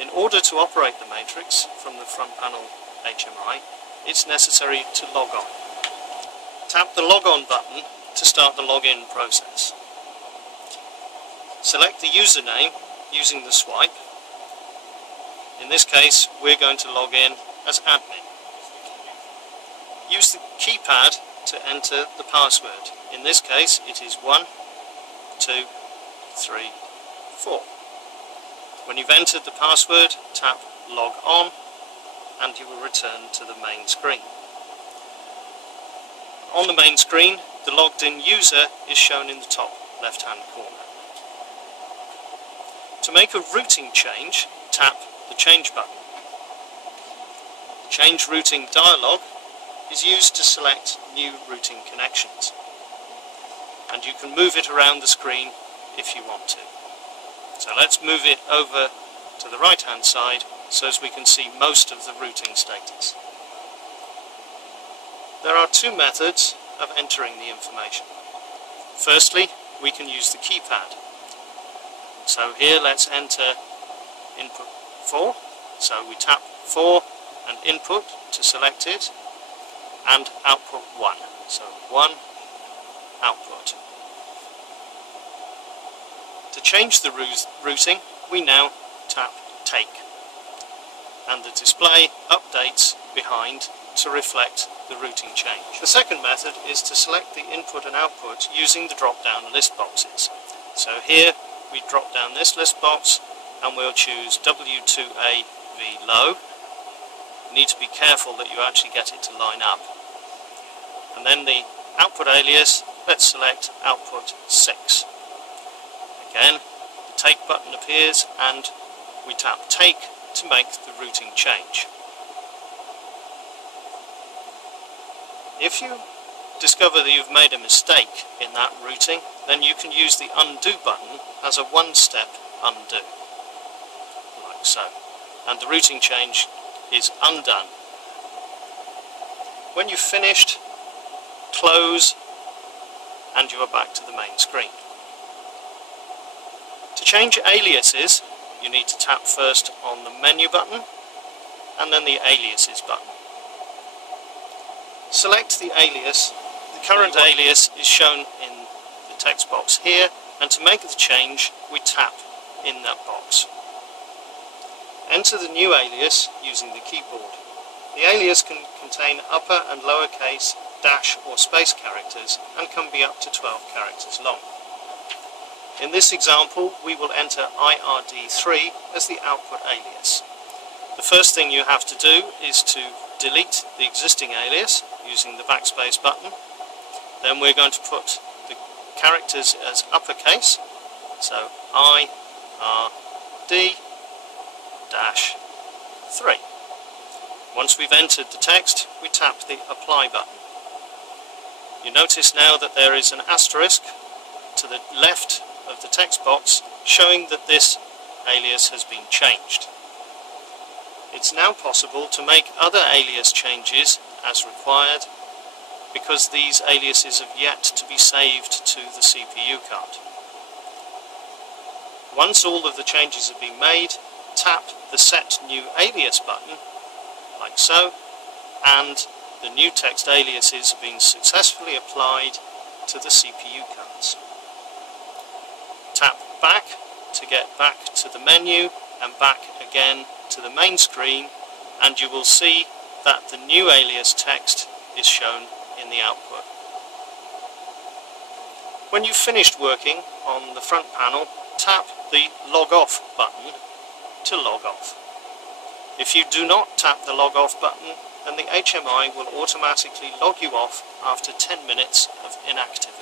In order to operate the matrix from the front panel HMI, it's necessary to log on. Tap the log on button to start the login process. Select the username using the swipe. In this case, we're going to log in as admin. Use the keypad to enter the password. In this case, it is 1, 2, 3, 4. When you've entered the password, tap log on and you will return to the main screen. On the main screen, the logged in user is shown in the top left hand corner. To make a routing change, tap the change button. The change routing dialog is used to select new routing connections, and you can move it around the screen if you want to. So let's move it over to the right hand side so as we can see most of the routing status. There are two methods of entering the information. Firstly, we can use the keypad. So here let's enter input 4. So we tap 4 and input to select it, and output 1. So 1, output. To change the routing, we now tap take, and the display updates behind to reflect the routing change. The second method is to select the input and output using the drop-down list boxes. So here we drop down this list box and we'll choose W2AV low. You need to be careful that you actually get it to line up. And then the output alias, let's select output 6. Again, the take button appears and we tap take to make the routing change. If you discover that you've made a mistake in that routing, then you can use the undo button as a one-step undo, like so, and the routing change is undone. When you've finished, close and you are back to the main screen. To change aliases, you need to tap first on the menu button and then the aliases button. Select the alias. The current alias is shown in the text box here, and to make the change we tap in that box. Enter the new alias using the keyboard. The alias can contain upper and lower case, dash or space characters and can be up to 12 characters long. In this example we will enter IRD3 as the output alias. The first thing you have to do is to delete the existing alias using the backspace button. Then we're going to put the characters as uppercase, so IRD-3. Once we've entered the text, we tap the apply button. You notice now that there is an asterisk to the left of the text box showing that this alias has been changed. It's now possible to make other alias changes as required because these aliases have yet to be saved to the CPU card. Once all of the changes have been made, tap the Set New Alias button, like so, and the new text aliases have been successfully applied to the CPU cards. Tap back to get back to the menu and back again to the main screen, and you will see that the new alias text is shown in the output. When you've finished working on the front panel, tap the log off button to log off. If you do not tap the log off button, then the HMI will automatically log you off after 10 minutes of inactivity.